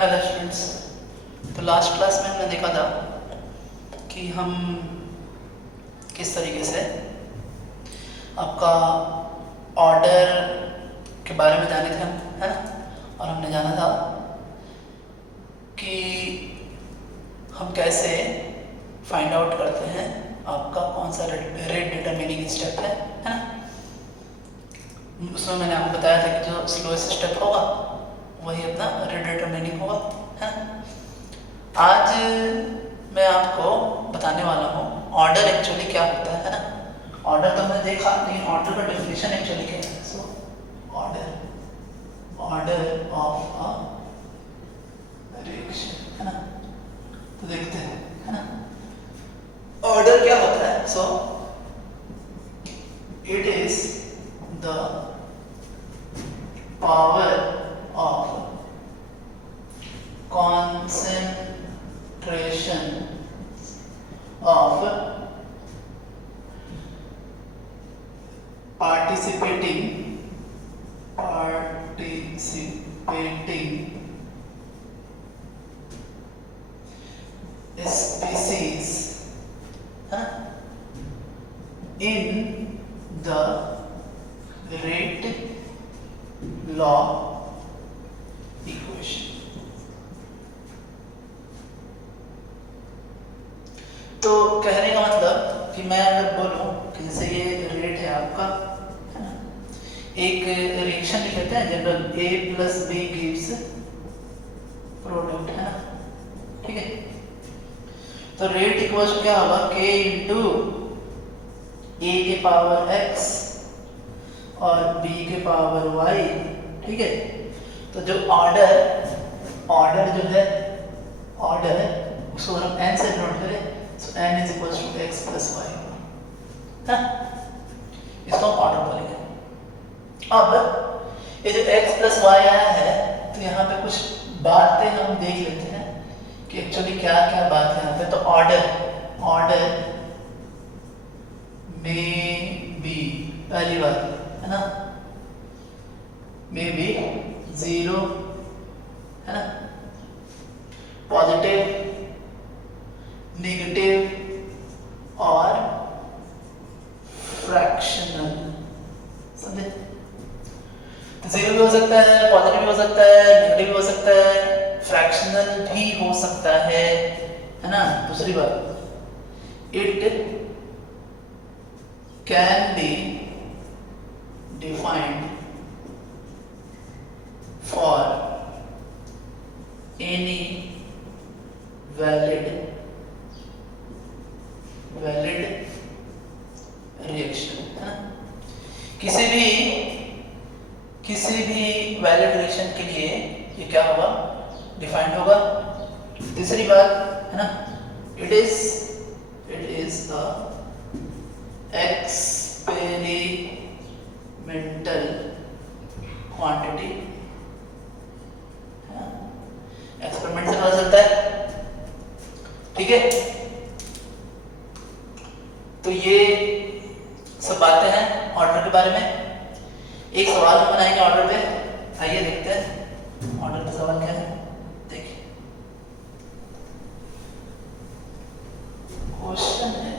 Hello students. तो last class में हमने देखा था कि हम किस तरीके से आपका ऑर्डर के बारे में जाने थे हम, है ना। और हमने जाना था कि हम कैसे फाइंड आउट करते हैं आपका कौन सा रेट डिटरमिनिंग स्टेप है ना। उसमें मैंने आपको बताया था कि जो स्लोएस्ट स्टेप होगा वही अपना रेट डिटरमिनिंग होगा, है ना। आज मैं आपको बताने वाला हूँ ऑर्डर एक्चुअली क्या होता है ना। ऑर्डर तो हमने देखा, लेकिन ऑर्डर का डेफिनेशन एक्चुअली क्या है। So order of a reaction, है ना। तो देखते हैं, है ना, ऑर्डर क्या होता है। So it is the power of concentration of participating species in the rate law equation. तो कहने का मतलब कि मैं अगर बोलूं कि जैसे ये रेट है आपका, है ना, एक रिएक्शन लिख लेते हैं general, A plus B gives product, है ना, ठीक है। तो रेट इक्वल क्या होगा, K इंटू A के पावर x और B के पावर y, ठीक है। तो जो ऑर्डर जो है ऑर्डर उसको हम n से नोट करें, so n is equal to x plus Y, इसको हम ऑर्डर बोलेंगे। अब ये जो x प्लस वाई आया है तो यहाँ पे कुछ बातें हम देख लेते हैं कि एक्चुअली क्या क्या बात है यहाँ पे। तो ऑर्डर में बी, पहली बात, है ना, मे बी 0, है ना, पॉजिटिव, नेगेटिव और फ्रैक्शनल, समझे। तो 0 भी हो सकता है, पॉजिटिव भी हो सकता है, नेगेटिव भी हो सकता है, फ्रैक्शनल भी हो सकता है ना। दूसरी बात, it can be defined for any valid reaction, है ना। किसी भी वैलिड रिएक्शन के लिए ये क्या होगा, डिफाइंड होगा। तीसरी बात, है ना, it is a experimental quantity, experiment से पता चलता है, ठीक है। तो ये सब बातें हैं ऑर्डर के बारे में। एक सवाल हम बनाएंगे ऑर्डर पे, आइए देखते हैं ऑर्डर का सवाल क्या है। देखिए क्वेश्चन है,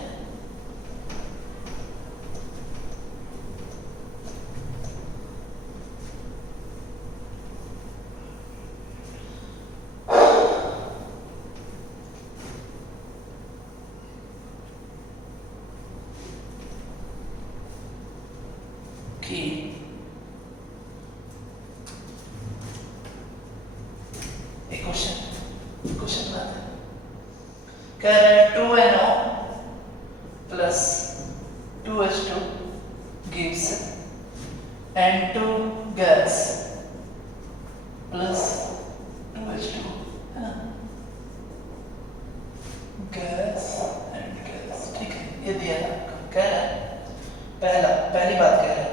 क्वेश्चन कह रहे हैं 2NO plus 2H2 gives N2 gas plus 2H2, है ना, गैस एंड गैस, ठीक है। ये दिया है आपको, कह रहा है पहली बात कह रहा है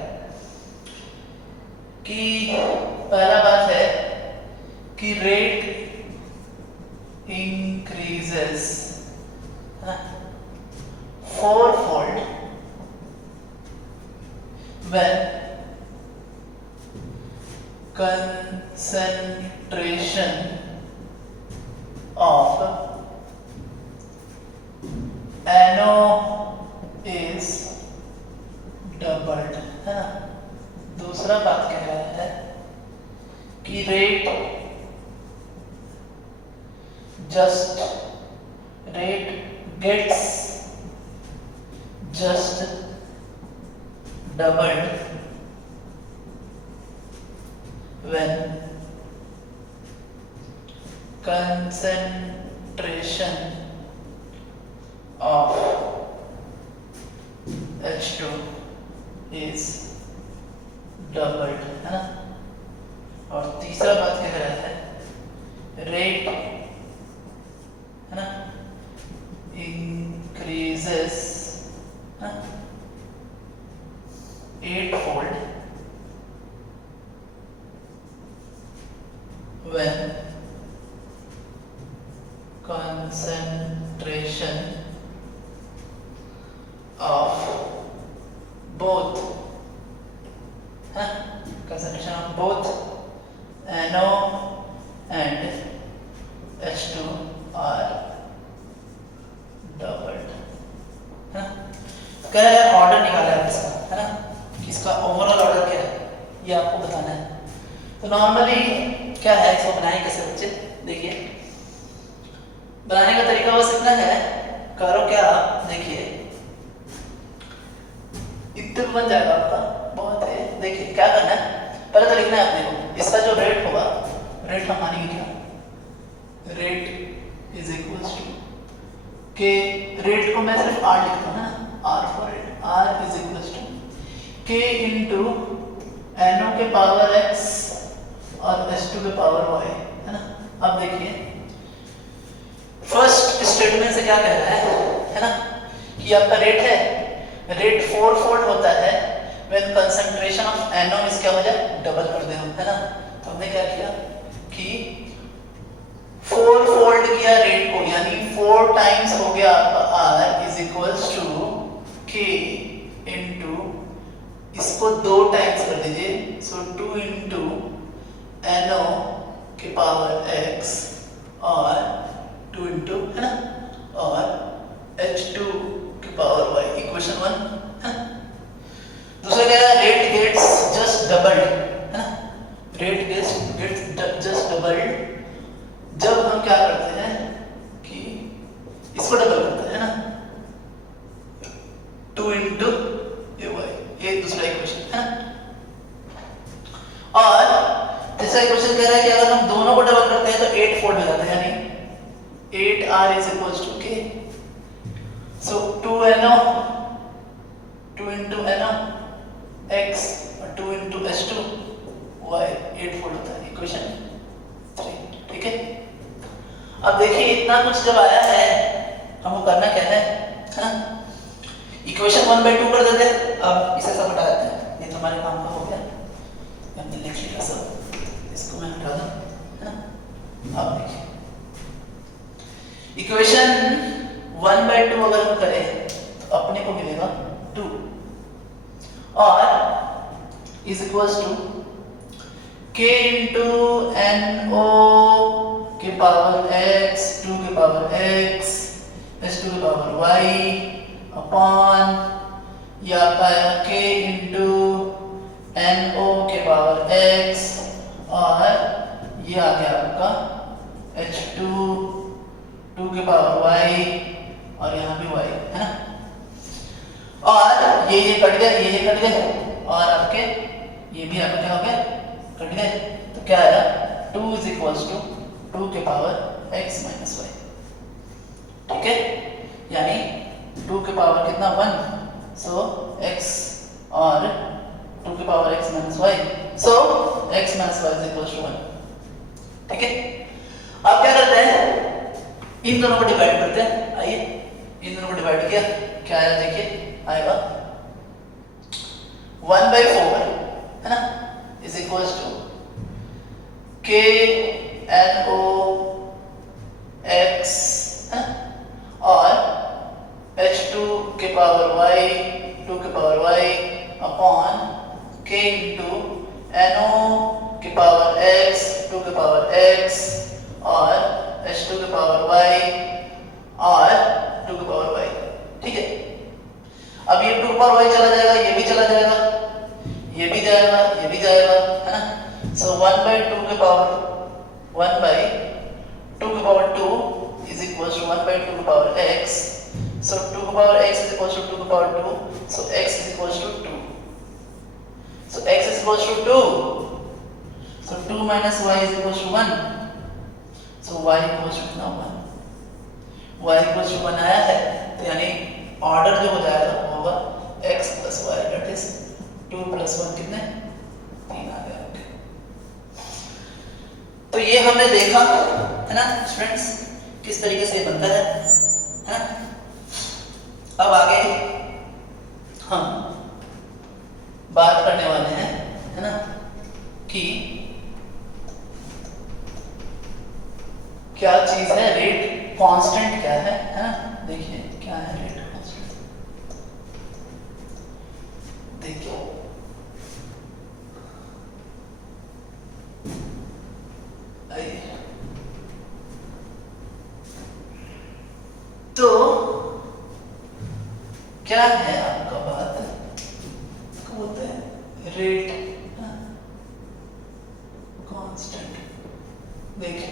कि पहला बात है कि rate increases fourfold when concentration of NO is doubled, है ना। दूसरा बात कह रहा है कि rate gets just doubled when concentration of H2 is doubled, है ना। और तीसरा बात कह रहा है रेट, है ना, increases 8-fold when concentration of both NO and H2 are doubled, है ना। कह रहा है ऑर्डर निकाला है इसका, है ना, कि इसका ओवरऑल ऑर्डर क्या है ये आपको बताना है। तो नॉर्मली क्या है, इसको बनाएं कैसे बच्चे, देखिए बनाने का तरीका बस इतना है, करो क्या, देखिए इतना बन जाएगा आपका, बहुत है। देखिए क्या करना है, पहले तो लिखना है अपने को, इसका जो रेट होगा, रेट हम मानेंगे क्या, rate is equals to K, rate को मैं सिर्फ आर लिखता हूँ ना, R for rate, R is equals to K into NO के पावर x और S2 के पावर y, है ना। अब देखिए फर्स्ट स्टेटमेंट से क्या कह रहा है ना, कि आपका रेट है, रेट 4-fold होता है व्हेन कंसंट्रेशन ऑफ NO इस क्या हो जाए, डबल कर दे हम, है ना। तो हमने क्या किया कि 4-fold किया रेट को, यानी 4 टाइम्स हो गया आपका R is equals to K into, इसको 2 टाइम्स कर दीजिए, सो 2 इंटू NO के पावर x और 2 इंटू, है ना, और H2 के पावर y, इक्वेशन 1, है ना। दूसरा क्या है, रेट गेट्स जस्ट डबल्ड, है ना, रेट गेट्स जस्ट डबल्ड जब हम क्या करते हैं कि इसको डबल करते हैं, है ना, 2 इंटू y, ये दूसरा इक्वेशन, है ना। और तीसरा इक्वेशन कह रहा है कि अगर हम दोनों को डबल करते हैं तो 8-fold हो जाता है, यानी 8R is equals to K, so 2 into NO x और 2 into S2 y, 8-fold होता है, इक्वेशन 3, ठीक है। अब देखिए इतना कुछ जब आया है, हमको करना क्या है ना, इक्वेशन 1/2 कर देते हैं। अब इसे सब हटा देते हैं, ये तो हमारे काम का हो गया, हमने लिख लिया सब, इसको मैं हटा दूं, है ना। अब देखिए इक्वेशन 1/2 अगर हम करें तो अपने को मिलेगा 2 और is equals to K into NO के पावर x, 2 के पावर x, S2 के पावर y अपॉन ये आता है K इंटू NO के पावर x और ये आ गया आपका H2 2 के पावर y और यहाँ भी y, है ना। और ये कट गया, ये कट गया और आपके ये भी आपका क्या हो गया, कट गए। तो क्या आया, 2 इज इक्वल्स टू 2 के पावर x माइनस y, ठीक है, यानी 2 के पावर कितना 1, सो x और 2 के power x minus y, so x minus y is equals to 1, ठीक है। अब क्या करते हैं, इन दोनों को डिवाइड करते हैं, आइए इन दोनों को डिवाइड किया, क्या आया देखिए, आएगा 1/4, है ना, is equals to K NO x, है ना, और H2 के पावर y, 2 के power y upon K into NO के पावर x, 2 के पावर x और h टू की पावर y और 2 की पावर y, ठीक है। अब ये 2 की पावर y चला जाएगा, ये भी चला जाएगा, ये भी जाएगा, ये भी जाएगा, है ना। सो 1/2 की पावर 1/2 की पावर 2 is equals to 1/2 की पावर x. So 2 की power x is equals to 2 की power 2. So x is equals to 2. So x is equals to 2. So 2 minus y is equals to 1. So y equals to now 1. y equals to 1 आया है, तो यानी order जो हो जाएगा वो होगा x plus y, that is 2 plus 1 कितने 3 आ गया। तो ये हमने देखा है ना स्टूडेंट्स, किस तरीके से बनता है। अब आगे हम बात करने वाले हैं, है ना, कि क्या चीज है रेट कांस्टेंट, क्या है ना। देखिए क्या है रेट कांस्टेंट, देखिए तो क्या है आपका बात, बोलते हैं रेट कांस्टेंट। देखिए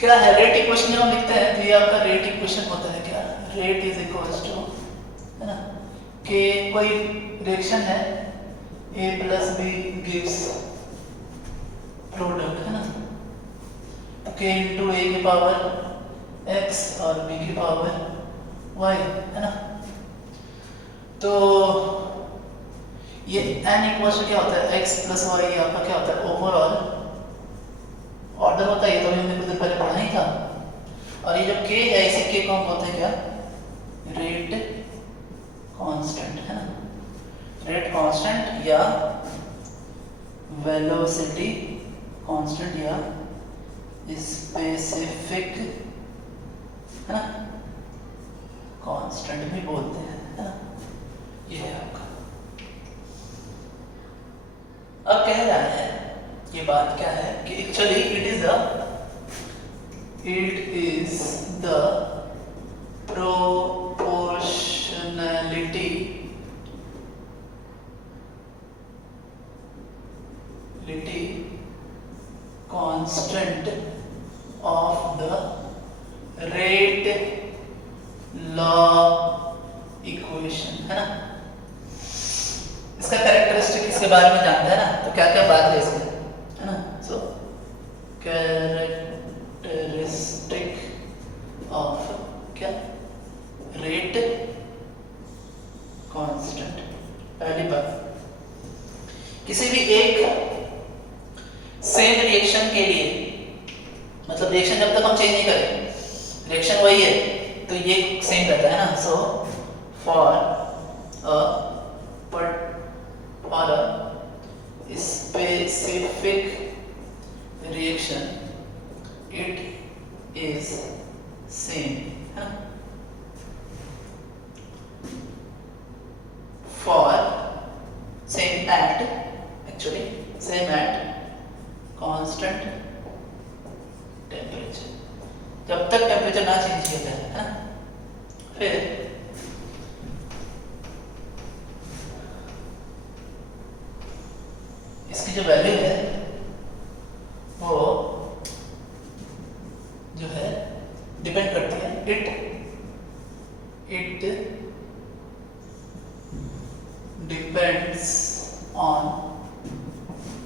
क्या है रेट इक्वेशन, जब हम लिखते हैं तो ये आपका रेट इक्वेशन होता है क्या, रेट इज इक्वल्स टू, है ना, कि कोई रिएक्शन है a plus B gives product, है ना, तो k इंटू ए की पावर x और b की पावर y, है ना। तो ये n इक्वल्स टू क्या होता है x प्लस y, ये आपका क्या होता है ओवरऑल ऑर्डर होता है, ये तो हमने कुछ देर पहले पढ़ा ही था। और ये जो k है इसे k को हम बोलते हैं क्या, रेट कांस्टेंट, है ना, रेट कांस्टेंट या वेलोसिटी कांस्टेंट या स्पेसिफिक, है ना, कांस्टेंट भी बोलते हैं, है ना। ये है आपका। अब कह रहा है ये बात क्या है कि actually it is the proportionality constant of the rate law equation, है ना। इसका कैरेक्टरिस्टिक इसके बारे में जानते हैं ना, तो क्या क्या बात है इसमें, है ना। सो कैरेक्टरिस्टिक ऑफ क्या, रेट कांस्टेंट। पहली बात, किसी भी एक सेम रिएक्शन के लिए, मतलब रिएक्शन जब तक हम चेंज नहीं करें, रिएक्शन वही है तो ये सेम रहता है ना। So for a specific reaction it is same, है ना। For same at actually same at constant temperature, जब तक टेम्परेचर ना चेंज किया जाए, है ना। फिर इसकी जो वैल्यू है वो जो है डिपेंड करती है, it depends on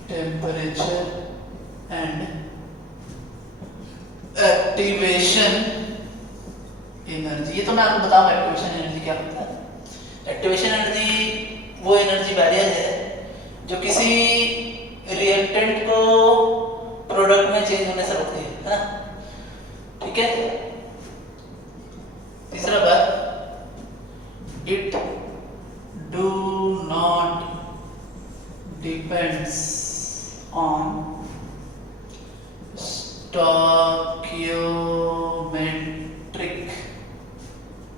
temperature and activation energy. ये तो मैं आपको बताऊंगा एक्टिवेशन एनर्जी क्या होता है। एक्टिवेशन एनर्जी वो एनर्जी बैरियर है जो किसी रिएक्टेंट को प्रोडक्ट में चेंज होने से रोकती है ना, ठीक है। तीसरा बात, it do not depends on stoichiometric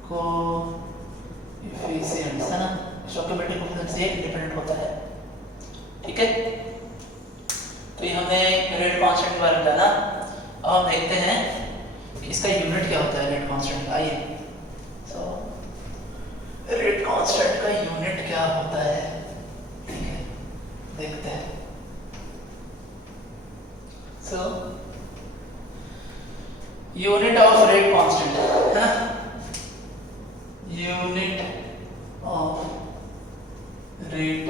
coefficients, है ना। स्टोइकियोमेट्रिक कोएफिशिएंट से इंडिपेंडेंट होता है, ठीक है। तो ये हमने रेट कांस्टेंट के बारे में जाना। अब हम देखते हैं कि इसका यूनिट क्या होता है रेट कांस्टेंट का। आइए, सो रेट कांस्टेंट का यूनिट क्या होता है, ठीक है, देखते हैं। So unit of rate constant है ना, यूनिट ऑफ रेट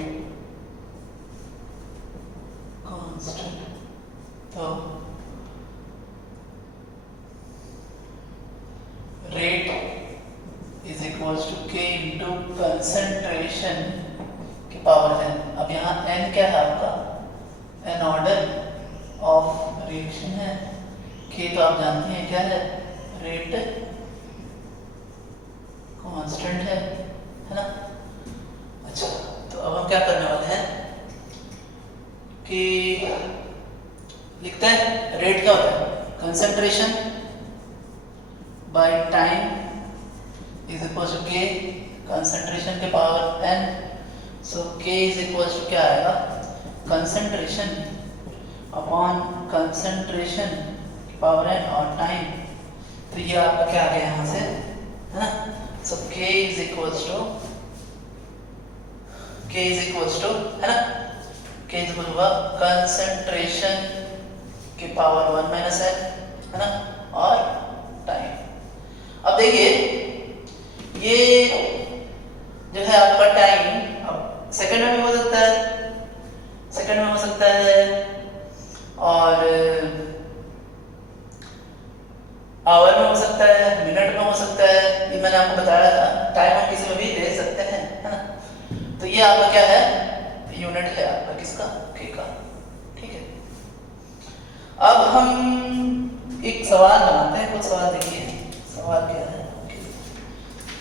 कांस्टेंट, तो rate is equals to K into concentration के पावर n। अब यहाँ n क्या है आपका, n ऑर्डर ऑफ रिएक्शन है, k तो आप जानते हैं क्या है, रेट कांस्टेंट है ना। अच्छा, तो अब हम क्या करने वाले हैं कि लिखते हैं रेट क्या होता है, concentration by time is equal to के कंसंट्रेशन के power n। So k is equal to क्या आएगा, कंसंट्रेशन अपॉन कंसंट्रेशन के पावर n और टाइम, तो ये आपका क्या आ गया यहाँ से, है ना। So k is equal to है ना, k is equal to concentration के पावर 1 माइनस n, है ना, और टाइम। अब देखिए ये जो है आपका टाइम, अब सेकंड में भी हो सकता है, सेकंड में हो सकता है, और आवर में हो सकता है, मिनट में हो सकता है, ये मैंने आपको बताया था। टाइम हम किसी में भी दे सकते हैं, है ना। तो ये आपका क्या है, यूनिट है आपका किसका, के का, ठीक है। अब हम एक सवाल बनाते हैं, कुछ सवाल देखिए, सवाल क्या है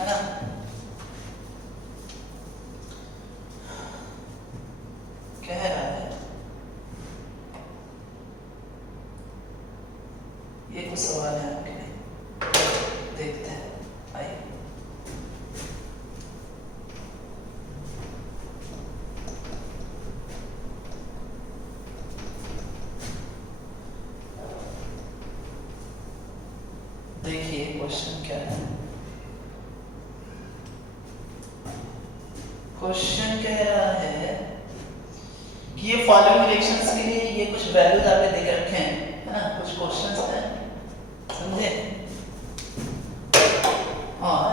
ना। कह रहा है, ये कुछ सवाल है आपके लिए, देखते हैं, आइए। देखिए क्वेश्चन क्या है, क्वेश्चन कह रहा है कि ये फॉलोइंग रिएक्शंस के लिए ये कुछ वैल्यूज आपने दे के रखे हैं, है ना, कुछ क्वेश्चंस हैं, समझे। और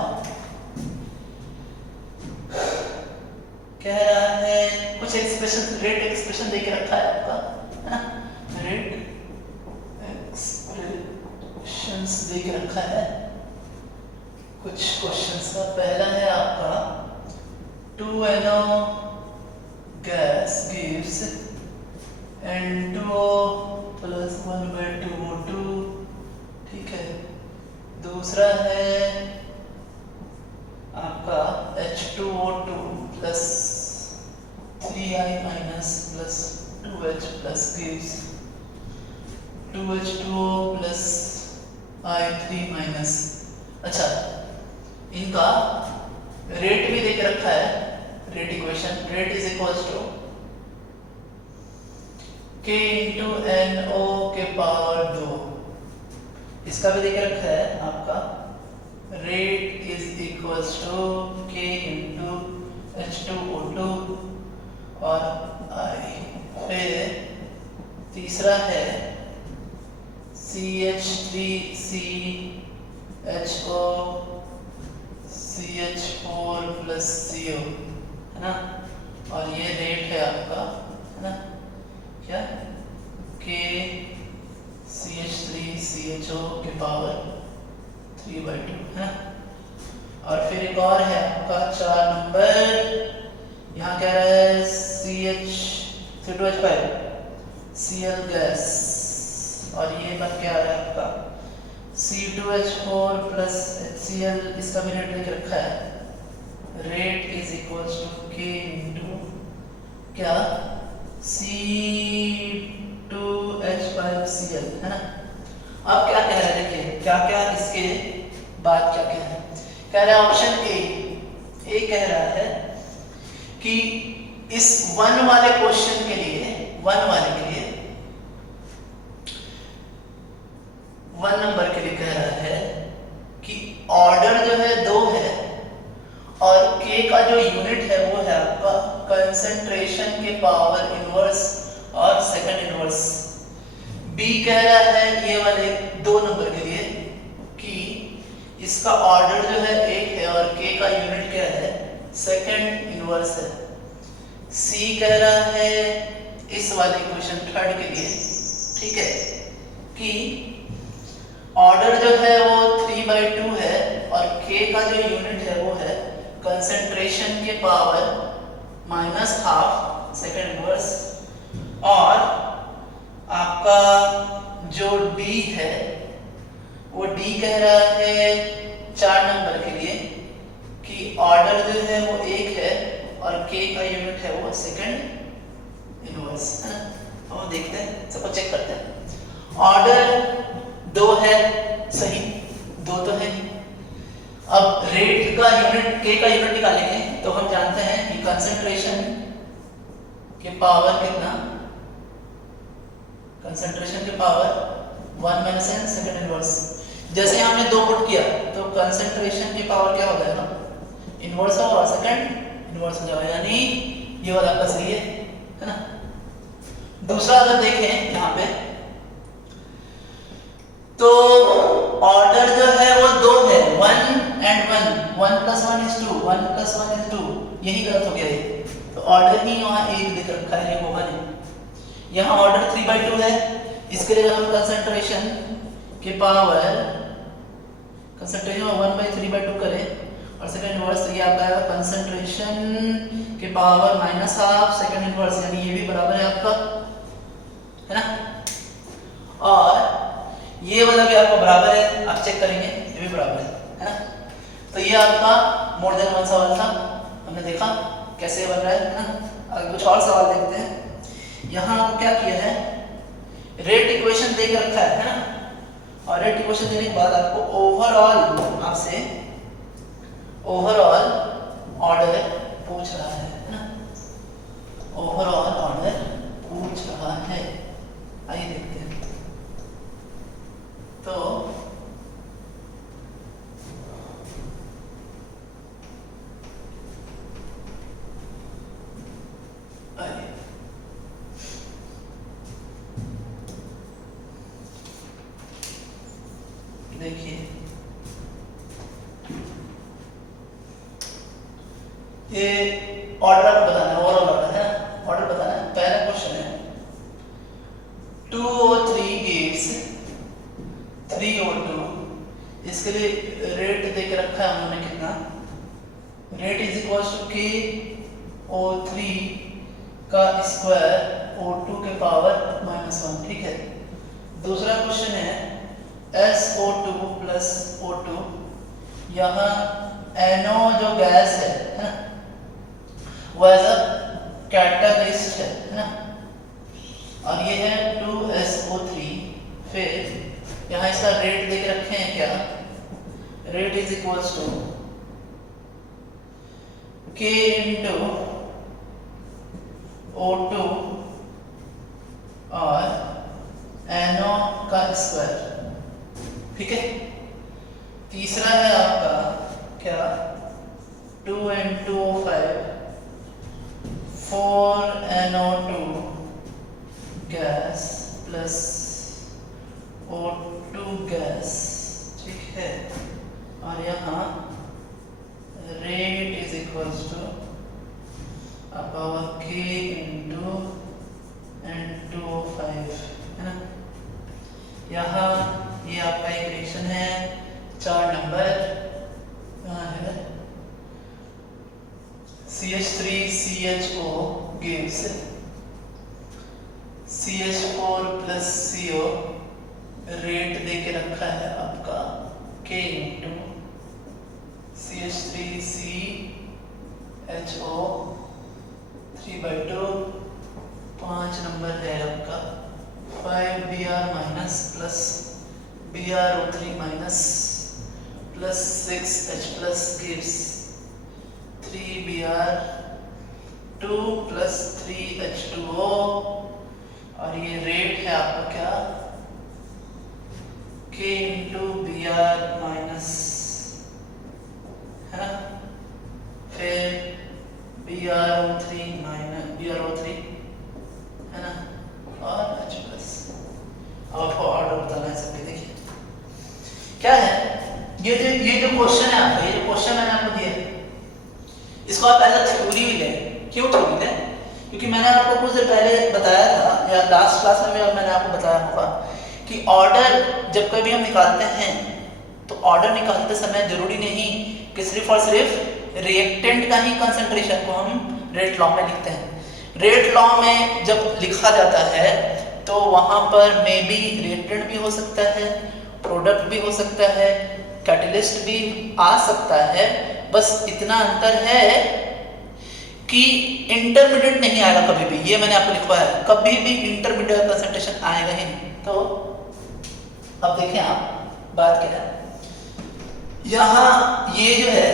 कह रहा है कुछ एक्सप्रेशन, रेट एक्सप्रेशन दे के रखा है आपका, है ना, रेट एक्सप्रेशंस दे के रखा है कुछ क्वेश्चंस का। पहला है आपका 2NO gas gives N2O plus 1/2O2, ठीक है। दूसरा है आपका H2O2 plus 3I minus plus 2H plus gives 2H2O plus I3 minus। अच्छा, इनका रेट भी देख रखा है, rate equation, rate is equals to K into NO के पावर 2, इसका भी देख रखा है आपका, rate is equals to K into H2O2 और I। फिर तीसरा है CH3CHO CH4 प्लस CO, है ना, और ये रेट है आपका, है ना, क्या, K CH3CHO के पावर 3/2, है ना। और फिर एक और है आपका 4 नंबर, यहाँ कह रहा है CH2H5 Cl गैस, और ये बन के आ रहा है आपका C2H4 प्लस HCl, इसका भी रेट लिख रखा है, rate is equals to K into क्या, C2H5Cl, है ना। अब क्या कह रहा है, देखिए क्या क्या इसके बाद क्या कह रहा है, कह रहा है ऑप्शन ए कह रहा है कि इस 1 वाले क्वेश्चन के लिए, 1 वाले के लिए कह रहा है ये वाले 2 नंबर के लिए कि इसका ऑर्डर जो है 1 है और k का यूनिट क्या है, सेकंड इनवर्स है। सी कह रहा है इस वाले इक्वेशन 3 के लिए, ठीक है, कि ऑर्डर जो है वो 3/2 है और k का जो यूनिट है वो है कंसंट्रेशन के पावर -12 सेकंड इनवर्स, और आपका जो d है वो d कह रहा है 4 नंबर के लिए कि ऑर्डर जो है वो 1 है और k का यूनिट है वो सेकंड इनवर्स, है ना। हम देखते हैं, सबको चेक करते हैं। ऑर्डर 2 है, सही, 2 तो है नहीं। अब रेट का यूनिट, k का यूनिट निकालेंगे तो हम जानते हैं कि कंसंट्रेशन के पावर कितना, कंसंट्रेशन के पावर 1 - n सेकंड इनवर्स। जैसे हमने 2 पुट किया तो कंसंट्रेशन की पावर क्या हो जाएगा, इनवर्स होगा और सेकंड इनवर्स हो जाएगा, यानी ये वाला आपका सही है ना। दूसरा अगर देखें यहाँ पे तो ऑर्डर जो है वो 2 है, 1 and 1, 1 + 1 = 2, 1 + 1 = 2, यही गलत हो गया ये, तो ऑर्डर ही वहाँ 1 लिख रखा है, ये होगा नहीं। यहाँ ऑर्डर 3/2 है, इसके लिए हम कंसंट्रेशन के पावर, कंसंट्रेशन 1/3/2 करें और सेकंड इनवर्स, तो ये आपका आएगा कंसंट्रेशन के पावर -12 सेकंड इनवर्स, यानी ये भी बराबर है आपका, है ना। और ये वाला भी आपका बराबर है, आप चेक करेंगे ये भी बराबर है ना। तो ये आपका मोर देन 1 सवाल था, हमने देखा कैसे बन रहा है ना। अगर कुछ और सवाल देखते हैं, यहाँ आपको क्या किया है, रेट इक्वेशन दे के रखा है ना, और रेट इक्वेशन देने के बाद आपको ओवरऑल, आपसे ओवरऑल ऑर्डर पूछ रहा है ना, ओवरऑल ऑर्डर पूछ रहा है। आइए देखते हैं। तो आइए देखिए, ये ऑर्डर आपको बताना है, ओवरऑल ऑर्डर है ना, ऑर्डर बताना है। पहला क्वेश्चन है 2O3 gives 3O2, इसके लिए रेट दे के रखा है उन्होंने कितना, rate is equal to KO3 का स्क्वायर O2 के पावर -1, ठीक है। दूसरा क्वेश्चन है SO2 + O2, यहाँ NO जो गैस है ना, वो एज अ कैटलिस्ट है ना, और ये है 2SO3। फिर यहाँ इसका रेट देख रखे हैं क्या, rate is equal to K × O2 और NO का स्क्वायर, ठीक है। तीसरा है आपका क्या, 2 × 2O5 4NO2 gas plus O2 gas, ठीक है। और यहाँ rate is equal to power K × N2O5, है ना। यहाँ ये आपका इक्वेशन है 4 नंबर, यहाँ है CH3CHO gives CH4 + CO, rate दे के रखा है आपका K × CH3CHO 3/2, 5 नंबर है आपका 5Br- + BrO3- + 6H+ gives 3Br2 + 3H2O, और ये रेट है आपका क्या, K × Br-, है ना। फिर BrO3 है ना, और H+। अब ये जो क्वेश्चन है आपका, ये जो क्वेश्चन मैंने आपको दिया है, इसको आप एज अ थ्योरी भी लें। क्यों थ्योरी लें? क्योंकि मैंने आपको कुछ देर पहले बताया था, या लास्ट क्लास में भी मैंने आपको बताया होगा कि ऑर्डर जब कभी हम निकालते हैं तो ऑर्डर निकालते समय जरूरी नहीं कि सिर्फ और सिर्फ रिएक्टेंट का ही कंसंट्रेशन को हम रेट लॉ में लिखते हैं। रेट लॉ में जब लिखा जाता है तो वहां पर मे बी रिएक्टेंट भी हो सकता है, प्रोडक्ट भी हो सकता है, कैटलिस्ट भी आ सकता है। बस इतना अंतर है कि इंटरमीडिएट नहीं आएगा कभी भी, ये मैंने आपको लिखवाया है, कभी भी इंटरमीडिएट कंसंट्रेशन आएगा ही नहीं। तो अब देखें आप बात क्या है, यहाँ ये जो है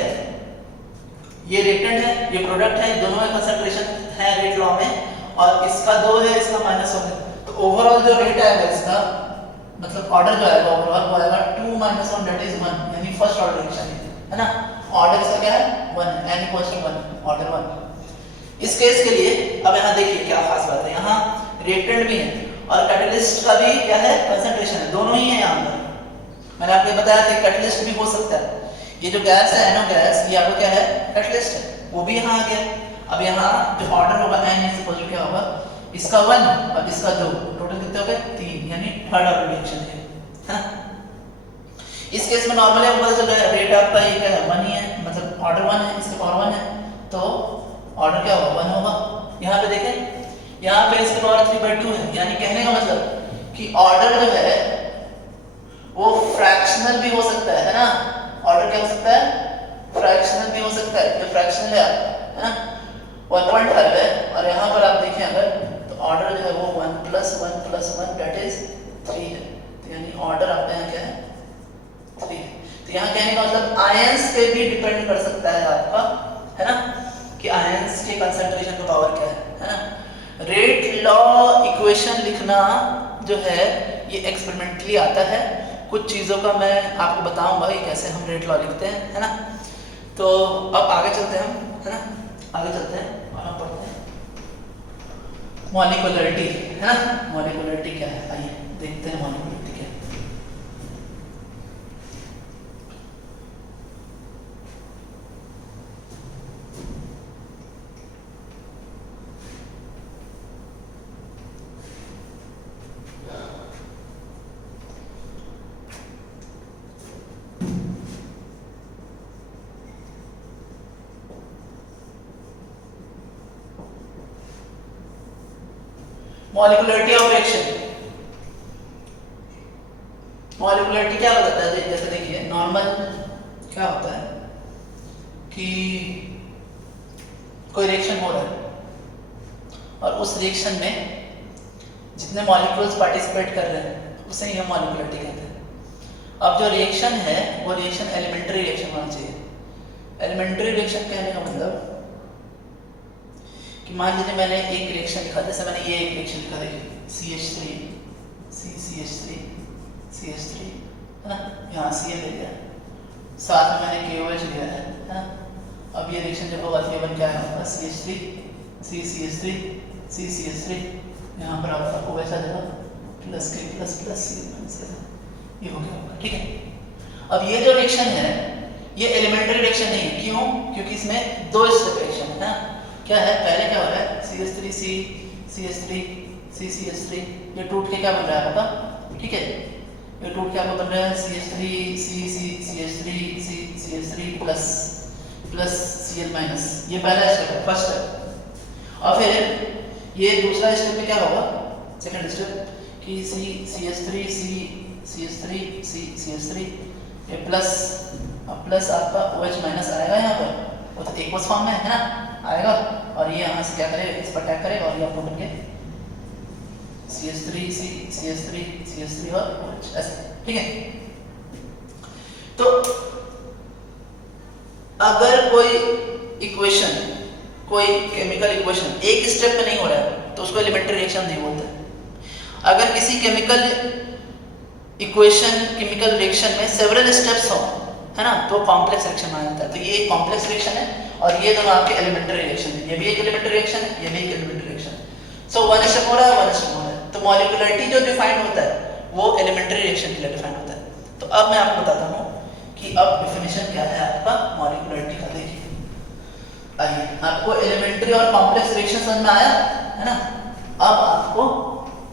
ये रिएक्टेंट है, ये प्रोडक्ट है, दोनों में कंसंट्रेशन है रेट लॉ में, और इसका 2 है, इसका -1 है। तो ओवरऑल जो रेट आएगा इसका, मतलब ऑर्डर जो आएगा ओवरऑल वो आएगा 2 - 1 दैट इज 1, यानी फर्स्ट ऑर्डर रिएक्शन है ना। ऑर्डर इसका क्या है 1, n = 1, ऑर्डर 1। इस केस के लिए अब यहाँ देखिए क्या खास बात है, यहाँ रिएक्टेंट भी है और कैटलिस्ट का भी क्या है कंसंट्रेशन है, दोनों ही है यहाँ पर। मैंने आपको बताया था कैटलिस्ट भी हो सकता है, ये जो गैस है NO गैस, ये आपको क्या है कैटलिस्ट है, वो भी यहाँ आ गया। अब यहाँ जो ऑर्डर होगा n इज क्या होगा, इसका 1 और इसका 2, टोटल कितने हो गए 3, यानी थर्ड ऑर्डर रिएक्शन है ना। इस केस में नॉर्मली आपको पता चल रहा है रेट आपका ये क्या है 1 ही है, मतलब ऑर्डर 1 है, इसके पावर 1 है, तो ऑर्डर क्या होगा 1 होगा। यहाँ पे देखें, यहाँ पे इसके पावर 3/2 है, यानी कहने का मतलब कि ऑर्डर जो है वो फ्रैक्शनल भी हो सकता है ना। ऑर्डर क्या हो सकता है, फ्रैक्शनल भी हो सकता है, जो फ्रैक्शनल है ना 1.5 है, और यहाँ पर आप देखें अगर तो ऑर्डर जो है वो 1 + 1 + 1 दैट इज 3 है, तो यानी ऑर्डर आपका यहाँ क्या है 3 है। तो यहाँ कहने का मतलब आयंस पे भी डिपेंड कर सकता है आपका, है ना, कि आयंस के कंसंट्रेशन का पावर क्या है ना। रेट लॉ इक्वेशन लिखना जो है ये एक्सपेरिमेंटली आता है, कुछ चीज़ों का मैं आपको बताऊंगा कि कैसे हम रेट लॉ लिखते हैं, है ना। तो अब आगे चलते हैं हम, है ना, आगे चलते हैं और हम पढ़ते हैं मॉलिक्यूलरिटी, है ना। मॉलिक्यूलरिटी क्या है, आइए देखते हैं मॉलिक्यूलरिटी क्या है। मॉलिक्यूलरिटी ऑफ रिएक्शन, मॉलिक्यूलरिटी क्या बताता है, जैसे देखिए नॉर्मल क्या होता है कि कोई रिएक्शन हो रहा है और उस रिएक्शन में जितने मॉलिक्यूल्स पार्टिसिपेट कर रहे हैं उसे ही हम मॉलिक्यूलरिटी कहते हैं। अब जो रिएक्शन है वो रिएक्शन एलिमेंट्री रिएक्शन होना चाहिए। एलिमेंट्री रिएक्शन कहने का मतलब कि मान लीजिए मैंने एक रिएक्शन लिखा, जैसे मैंने ये एक रिएक्शन लिखा, देखिए CH3 CCH3 CH3 है ना, यहाँ Cl ले लिया, साथ में मैंने KOH लिया है ना। अब ये रिएक्शन जब होगा तो ये बन क्या होगा CH3 CCH3 CCH3, यहाँ पर आपका OH आ जाएगा +K++ Cl-, ये हो गया होगा, ठीक है। अब ये जो रिएक्शन है ये एलिमेंट्री रिएक्शन नहीं है, क्यों? क्योंकि इसमें 2 स्टेप रिएक्शन है ना। क्या है, पहले क्या हो रहा है CH3C CH3 CCH3, ये टूट के क्या बन रहा है आपका, ठीक है, ये टूट के आपको बन रहा है CH3C CH3 CH3 plus Cl-, ये पहला स्टेप है, फर्स्ट स्टेप। और फिर ये दूसरा स्टेप में क्या होगा, सेकंड स्टेप, कि CH3 CH3 ये प्लस आपका OH- आएगा यहाँ पर, वो तो एक्वस फॉर्म में है ना, आएगा, और ये यहाँ से क्या करेगा, इस पर अटैक करेगा और ये आपको बन के CH3 और OH ऐसे, ठीक है। तो अगर कोई इक्वेशन, कोई केमिकल इक्वेशन एक स्टेप में नहीं हो रहा है तो उसको एलिमेंट्री रिएक्शन नहीं बोलते। अगर किसी केमिकल इक्वेशन, केमिकल रिएक्शन में सेवरल स्टेप्स हो, है ना, तो कॉम्प्लेक्स रिएक्शन माना जाता है। तो ये कॉम्प्लेक्स रिएक्शन है और ये दोनों आपके एलिमेंट्री रिएक्शन है, ये भी एक एलिमेंट्री रिएक्शन है, ये भी एक एलिमेंट्री रिएक्शन है। सो 1 स्टेप हो रहा है, 1 स्टेप हो रहा है, तो मॉलिक्यूलरिटी जो डिफाइंड होता है वो एलिमेंट्री रिएक्शन के लिए डिफाइंड होता है। तो अब मैं आपको बताता हूँ कि अब डेफिनेशन क्या है आपका मॉलिक्यूलरिटी का। देखिए आइए, आपको एलिमेंट्री और कॉम्प्लेक्स रिएक्शन समझ में आया है ना। अब आपको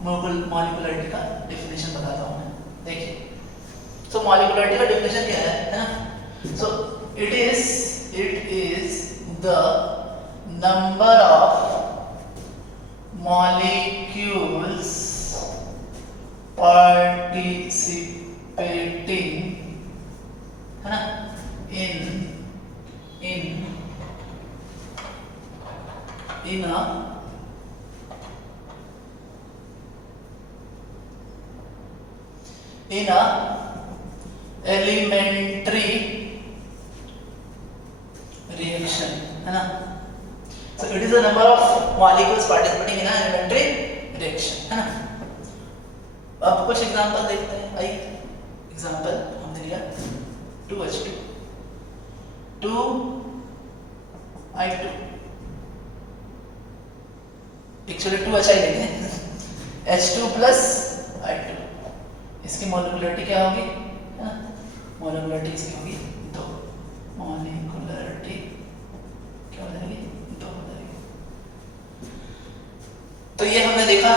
मॉलिक्यूलरिटी का डेफिनेशन बताता हूं मैं। देखिए, सो मॉलिक्यूलरिटी का डेफिनेशन क्या है ना। So it is the number of molecules participating है ना in a elementary reaction है ना। So it is the number of molecules participating in an elementary reaction है ना। अब कुछ एग्जांपल देखते हैं। आइए, एग्जांपल हमने लिया 2H2 2I2, एक्चुअली 2HI लेते हैं H2 प्लस I2। इसकी मॉलिक्यूलरिटी क्या होगी है ना, मॉलिक्यूलरिटी इसकी होगी 2, मॉलिक्यूलरिटी क्या हो जाएगी 2 हो जाएगी। तो ये हमने देखा,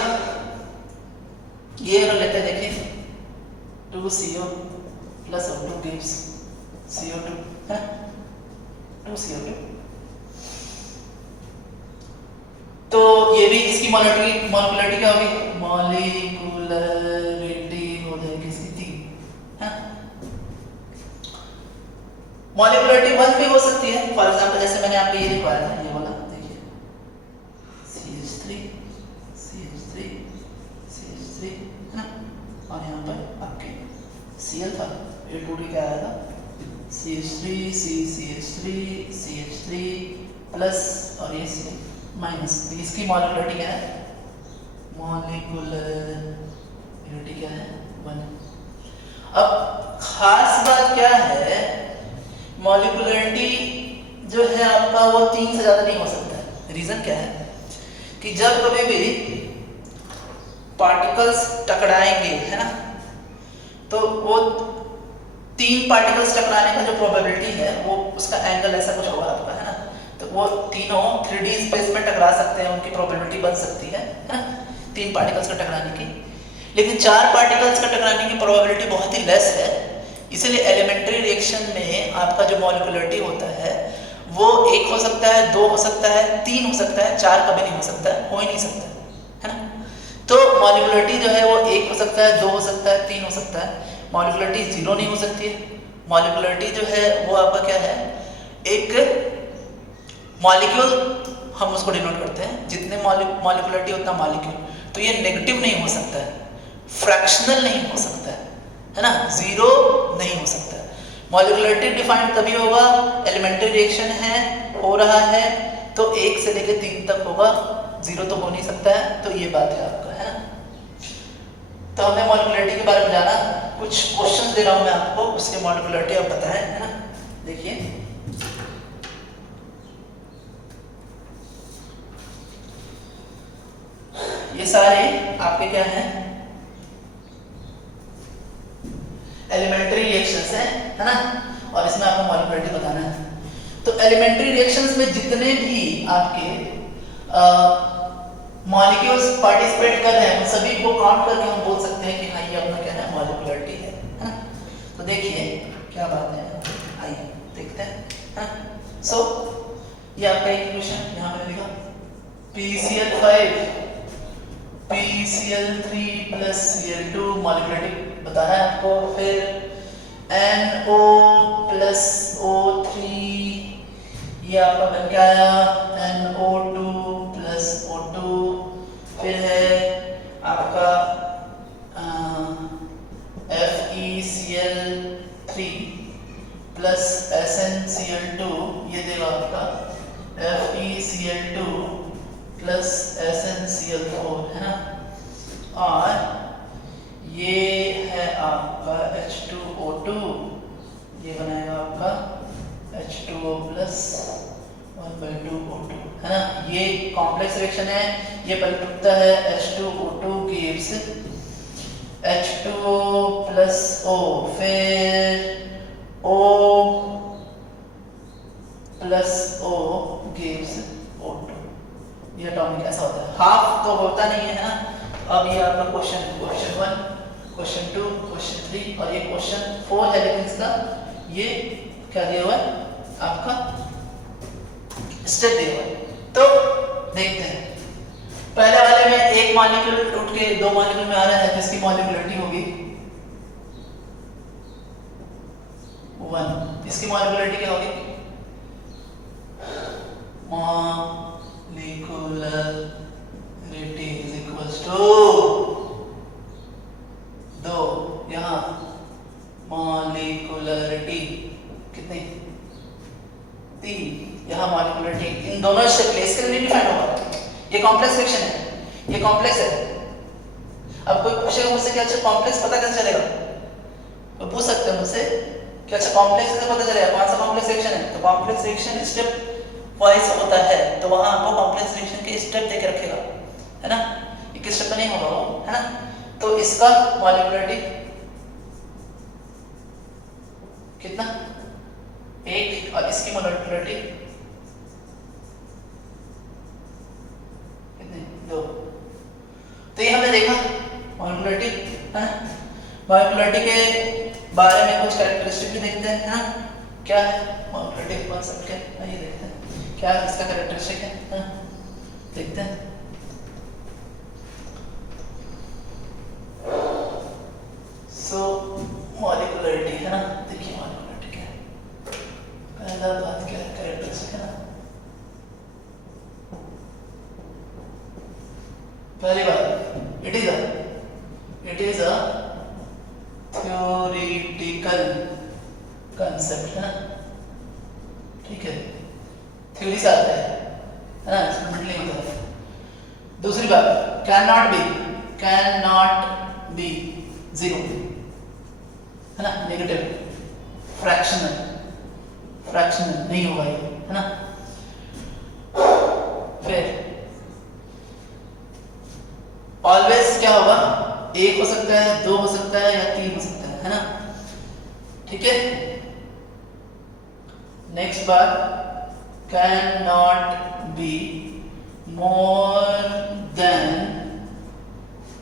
ये अगर लेते हैं देखिए 2CO plus O2 gives CO2 है 2CO2। तो ये भी इसकी मॉलिक्यूलरिटी क्या होगी, मॉलिक्यूलरिटी हो जाएगी इसकी 3 है। मॉलिक्यूलरिटी 1 भी हो सकती है। फॉर एग्जांपल जैसे मैंने आपको ये लिखवाया था, ये वाला देखिए CH3 है ना, और यहाँ पर आपके Cl था, A2D क्या आया था CH3 CH3 प्लस और ये Cl माइनस। इसकी मॉलिक्यूलरिटी क्या है, मॉलिक्यूलरिटी क्या है 1। अब खास बात क्या है, मॉलिक्यूलरिटी जो है आपका वो 3 से ज्यादा नहीं हो सकता है। रीजन क्या है कि जब कभी भी पार्टिकल्स टकराएंगे है ना, तो वो 3 पार्टिकल्स टकराने का जो प्रोबेबिलिटी है वो उसका एंगल ऐसा कुछ होगा आपका है ना। तो वो तीनों 3D स्पेस में टकरा सकते हैं, उनकी प्रोबेबिलिटी बन सकती है ना 3 पार्टिकल्स का टकराने की। लेकिन 4 पार्टिकल्स का टकराने की प्रोबेबिलिटी बहुत ही लेस है। इसलिए एलिमेंट्री रिएक्शन में आपका जो मॉलिक्यूलरिटी होता है वो 1 हो सकता है, 2 हो सकता है, 3 हो सकता है, 4 कभी नहीं हो सकता है, हो ही नहीं सकता है ना। तो मॉलिक्यूलरिटी जो है वो 1 हो सकता है, 2 हो सकता है, 3 हो सकता है। मॉलिक्यूलरिटी 0 नहीं हो सकती है। मॉलिक्यूलरिटी जो है वो आपका क्या है, एक मॉलिक्यूल हम उसको डिनोट करते हैं, जितने मॉलिक्यूलरिटी उतना मॉलिक्यूल। तो ये नेगेटिव नहीं हो सकता है, फ्रैक्शनल नहीं हो सकता है ना, 0 नहीं हो सकता है। मॉलिक्यूलरिटी डिफाइंड तभी होगा, एलिमेंट्री रिएक्शन है, हो रहा है तो 1 से लेकर 3 तक होगा, 0 तो हो नहीं सकता है। तो ये बात है आपका है ना। तो हमने मॉलिक्यूलरिटी के बारे में जाना। कुछ क्वेश्चन दे रहा हूं मैं आपको, उसके मॉलिक्यूलरिटी आप बताएं है ना। देखिए ये सारे आपके क्या हैं, एलिमेंट्री रिएक्शंस हैं है ना, और इसमें आपको मॉलिक्यूलरिटी बताना है। तो एलिमेंट्री रिएक्शंस में जितने भी आपके मॉलिक्यूल्स पार्टिसिपेट कर रहे हैं उन सभी को काउंट करके हम बोल सकते हैं कि हाँ ये अपना क्या है, मॉलिक्यूलरिटी है ना। तो देखिए क्या बात है, आइए देखते हैं है। सो ये आपका इक्वेशन यहाँ पे लिखा PCl5 PCl3 plus Cl2 molecularity बताना है आपको। फिर NO प्लस O3 ये आपका बन के आया NO2 प्लस O2। फिर है आपका FeCl3 प्लस SnCl2 ये देगा आपका FeCl2 प्लस SnCl4 है ना। और ये है आपका H2O2, ये बनाएगा आपका H2O प्लस 1/2O2 है ना। ये कॉम्प्लेक्स रिएक्शन है, ये टूटता है H2O2 gives H2O plus O। फिर O plus O gives O2। ये एटॉमिक ऐसा होता है, हाफ तो होता नहीं है ना। अब ये आपका क्वेश्चन 1, क्वेश्चन 2, क्वेश्चन 3 और ये क्वेश्चन 4 है, लेकिन इसका ये क्या दिया हुआ है आपका स्टेप दिया हुआ है। तो देखते हैं, पहले वाले में एक मॉलिक्यूल टूट के 2 मॉलिक्यूल में आ रहा है, जिसकी मॉलिक्यूलरिटी होगी 1। इसकी मॉलिक्यूलरिटी क्या होगी? Molecularity is equals to 2। यहाँ मॉलिक्यूलरिटी कितनी? 3। यहाँ मॉलिक्यूलरिटी इन दोनों से प्लेस के लिए डिफाइन होगा। ये कॉम्प्लेक्स रिएक्शन है, ये कॉम्प्लेक्स है। अब कोई पूछेगा मुझसे कि अच्छा कॉम्प्लेक्स पता कैसे चलेगा, तो पूछ सकते हैं मुझसे कि अच्छा कॉम्प्लेक्स कैसे पता चलेगा, कौन सा कॉम्प्लेक्स रिएक्शन है? तो कॉम्प्लेक्स रिएक्शन स्टेप वाइज होता है, तो वहां आपको कॉम्प्लेक्स रिएक्शन के स्टेप देके रखेगा, है ना। एक स्टेप में नहीं होगा वो, है ना। तो इसका मॉलिक्यूलरिटी कितना? 1 और इसकी मॉलिक्यूलरिटी कितनी? 2। तो ये हमने देखा मॉलिक्यूलरिटी, है ना। मॉलिक्यूलरिटी के बारे में कुछ कैरेक्टरिस्टिक भी देखते हैं, है ना। क्या है मॉलिक्यूलरिटी कॉन्सेप्ट के, ये देखते हैं क्या इसका कैरेक्टरिस्टिक है, देखते हैं। सो मॉलिक्यूलरिटी, है ना। देखिए मॉलिक्यूलरिटी क्या है, पहला बात क्या है, कैरेक्टरिस्टिक, है ना। पहली बात, it is a theoretical concept, है ना। ठीक है, थ्योरी से आता है ना, एक्सपेरिमेंटली होता है। दूसरी बात, कैन नॉट बी 0, है ना, नेगेटिव, फ्रैक्शनल नहीं होगा ये, है ना। फिर ऑलवेज क्या होगा, 1 हो सकता है, 2 हो सकता है या 3 हो सकता है ना। ठीक है, नेक्स्ट बात, can not be more than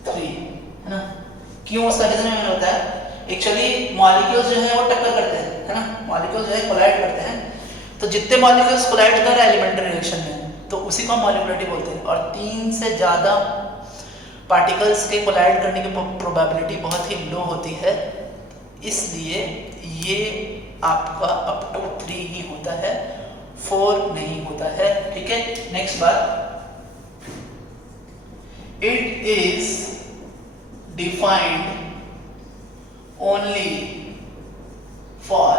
3, है ना। क्यों? उसका रीजन में होता है, एक्चुअली मॉलिक्यूल्स जो है वो टक्कर करते हैं, है ना। मॉलिक्यूल्स जो है कोलाइड करते हैं, तो जितने मॉलिक्यूल्स कोलाइड कर रहे हैं एलिमेंट्री रिएक्शन में, तो उसी को हम मॉलिक्यूलरिटी बोलते हैं। और 3 से ज्यादा पार्टिकल्स के कोलाइड करने की प्रोबेबिलिटी बहुत ही लो होती है, इसलिए ये आपका अप टू 3 ही होता है, 4 नहीं होता है। ठीक है, नेक्स्ट बात, it is defined only for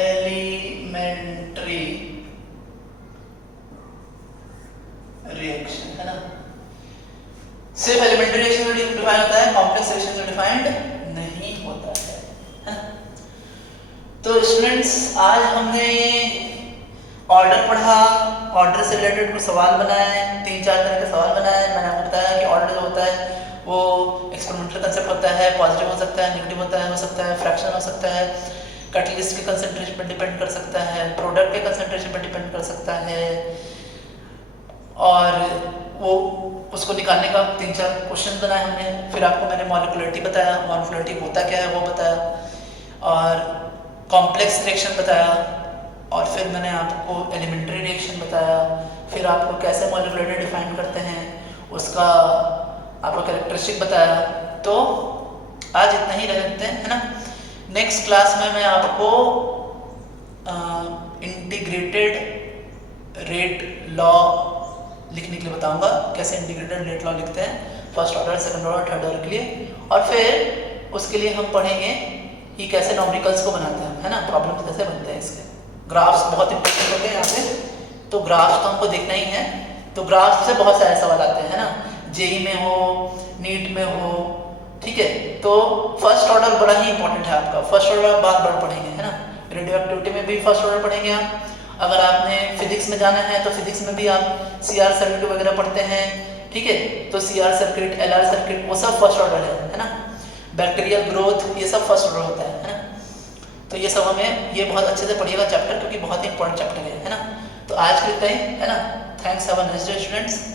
elementary reaction, है ना। सिर्फ एलिमेंट्री रिएक्शन में डिफाइन होता है, कॉम्प्लेक्स रिएक्शन में डिफाइंड नहीं होता है, है ना। तो स्टूडेंट्स, आज हमने ऑर्डर पढ़ा, ऑर्डर से रिलेटेड कुछ सवाल बनाए, 3-4 तरह के सवाल बनाए। मैंने आपको बताया कि ऑर्डर जो होता है वो एक्सपेरिमेंटल कंसेप्ट होता है, पॉजिटिव हो सकता है, नेगेटिव हो सकता है, फ्रैक्शन हो सकता है, कैटलिस्ट के कंसंट्रेशन पर डिपेंड कर सकता है, प्रोडक्ट के कंसंट्रेशन पर डिपेंड कर सकता है, और वो उसको निकालने का 3-4 क्वेश्चन बनाए हमने। फिर आपको मैंने मॉलिक्यूलरिटी बताया, मॉलिक्यूलरिटी होता क्या है वो बताया, और कॉम्प्लेक्स रिएक्शन बताया, और फिर मैंने आपको एलिमेंट्री रिएक्शन बताया। फिर आपको कैसे मॉलिक्यूलरिटी डिफाइन करते हैं उसका आपको कैरेक्टरिस्टिक बताया। तो आज इतना ही रहते हैं, है ना। नेक्स्ट क्लास में मैं आपको इंटीग्रेटेड रेट लॉ लिखने के लिए बताऊंगा, कैसे इंटीग्रेटेड रेट लॉ लिखते हैं first order, second order, third order के लिए। और फिर उसके लिए हम पढ़ेंगे कि कैसे न्यूमेरिकल्स को बनाते हैं, है ना, प्रॉब्लम्स कैसे बनते हैं इसके। ग्राफ्स बहुत इंपॉर्टेंट होते हैं यहाँ पे, तो ग्राफ्स तो हमको देखना ही है। तो ग्राफ्स से बहुत सारे सवाल आते हैं, है ना, जेई में हो, नीट में हो, ठीक है। तो फर्स्ट ऑर्डर बड़ा ही इंपॉर्टेंट है आपका, फर्स्ट ऑर्डर बार बार पढ़ेंगे, है ना। रेडियो एक्टिविटी में भी फर्स्ट ऑर्डर पढ़ेंगे आप। अगर आपने फिजिक्स में जाना है तो फिजिक्स में भी आप सीआर सर्किट वगैरह पढ़ते हैं, ठीक है। तो सीआर सर्किट, एलआर सर्किट, वो सब फर्स्ट ऑर्डर है ना। बैक्टीरियल ग्रोथ, ये सब फर्स्ट ऑर्डर होता है ना। तो ये सब हमें ये बहुत अच्छे से पढ़िएगा चैप्टर, क्योंकि बहुत ही इंपॉर्टेंट चैप्टर है ना। तो आज के लिए इतना ही है ना। Thanks, have a nice day students.